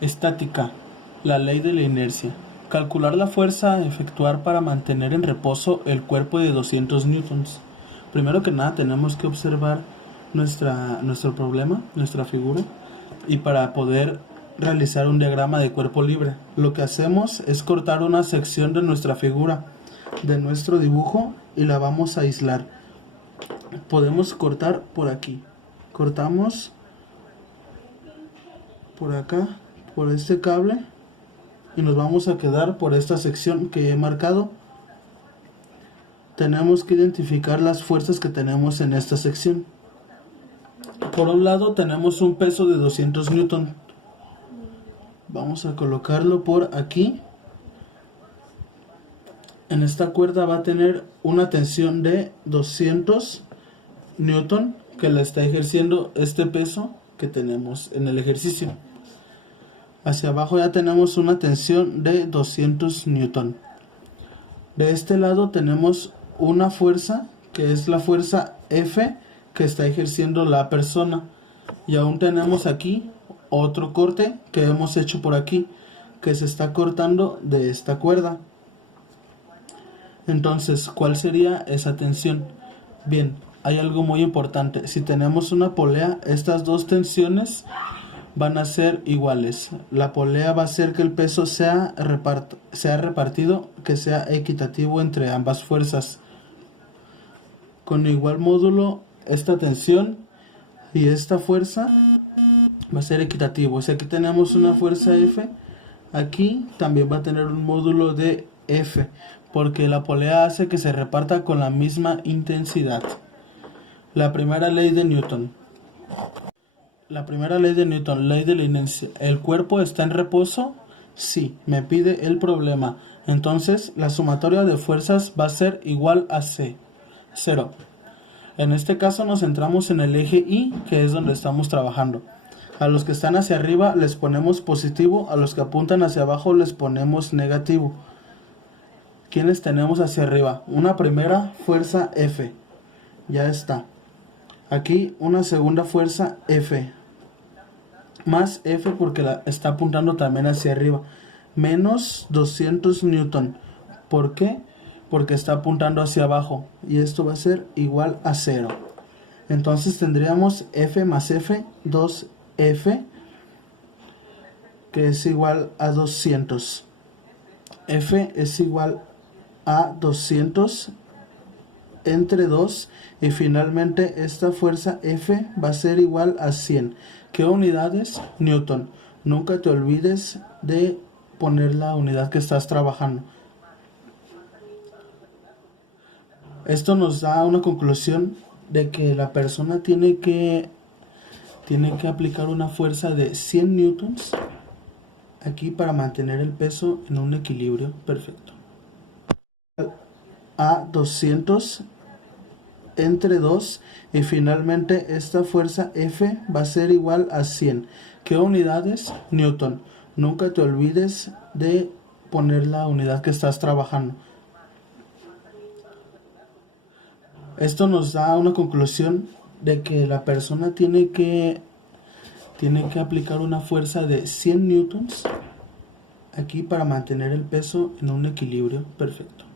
Estática. La ley de la inercia. Calcular la fuerza a efectuar para mantener en reposo el cuerpo de 200 newtons. Primero que nada tenemos que observar nuestro problema, nuestra figura, y para poder realizar un diagrama de cuerpo libre, lo que hacemos es cortar una sección de nuestra figura, de nuestro dibujo, y la vamos a aislar. Podemos cortar por aquí. Cortamos por acá, por este cable, y nos vamos a quedar por esta sección que he marcado. Tenemos que identificar las fuerzas que tenemos en esta sección. Por un lado tenemos un peso de 200 newton. Vamos a colocarlo por aquí. En esta cuerda va a tener una tensión de 200 newton que la está ejerciendo este peso que tenemos en el ejercicio. Hacia abajo ya tenemos una tensión de 200 newton. De este lado tenemos una fuerza que es la fuerza F que está ejerciendo la persona. Y aún tenemos aquí otro corte que hemos hecho por aquí, que se está cortando de esta cuerda. Entonces, ¿cuál sería esa tensión? Bien, hay algo muy importante. Si tenemos una polea, estas dos tensiones van a ser iguales. La polea va a hacer que el peso sea repartido, que sea equitativo entre ambas fuerzas. Con igual módulo, esta tensión y esta fuerza va a ser equitativo. Si aquí tenemos una fuerza F, aquí también va a tener un módulo de F, porque la polea hace que se reparta con la misma intensidad. La primera ley de Newton. La primera ley de Newton, ley de la inercia. ¿El cuerpo está en reposo? Sí, me pide el problema. Entonces, la sumatoria de fuerzas va a ser igual a C, 0. En este caso nos centramos en el eje Y, que es donde estamos trabajando. A los que están hacia arriba les ponemos positivo, a los que apuntan hacia abajo les ponemos negativo. ¿Quiénes tenemos hacia arriba? Una primera fuerza F, ya está. Aquí una segunda fuerza F, más F porque la está apuntando también hacia arriba, menos 200 newton. ¿Por qué? Porque está apuntando hacia abajo, y esto va a ser igual a 0. Entonces tendríamos F más F, 2F, que es igual a 200. F es igual a 200 entre 2, y finalmente esta fuerza F va a ser igual a 100. ¿Qué unidades? Newton. Nunca te olvides de poner la unidad que estás trabajando. Esto nos da una conclusión de que la persona tiene que aplicar una fuerza de 100 newtons aquí para mantener el peso en un equilibrio perfecto. A 200 entre 2, y finalmente esta fuerza F va a ser igual a 100. ¿Qué unidades? Newton. Nunca te olvides de poner la unidad que estás trabajando. Esto nos da una conclusión de que la persona tiene que aplicar una fuerza de 100 newtons aquí para mantener el peso en un equilibrio perfecto.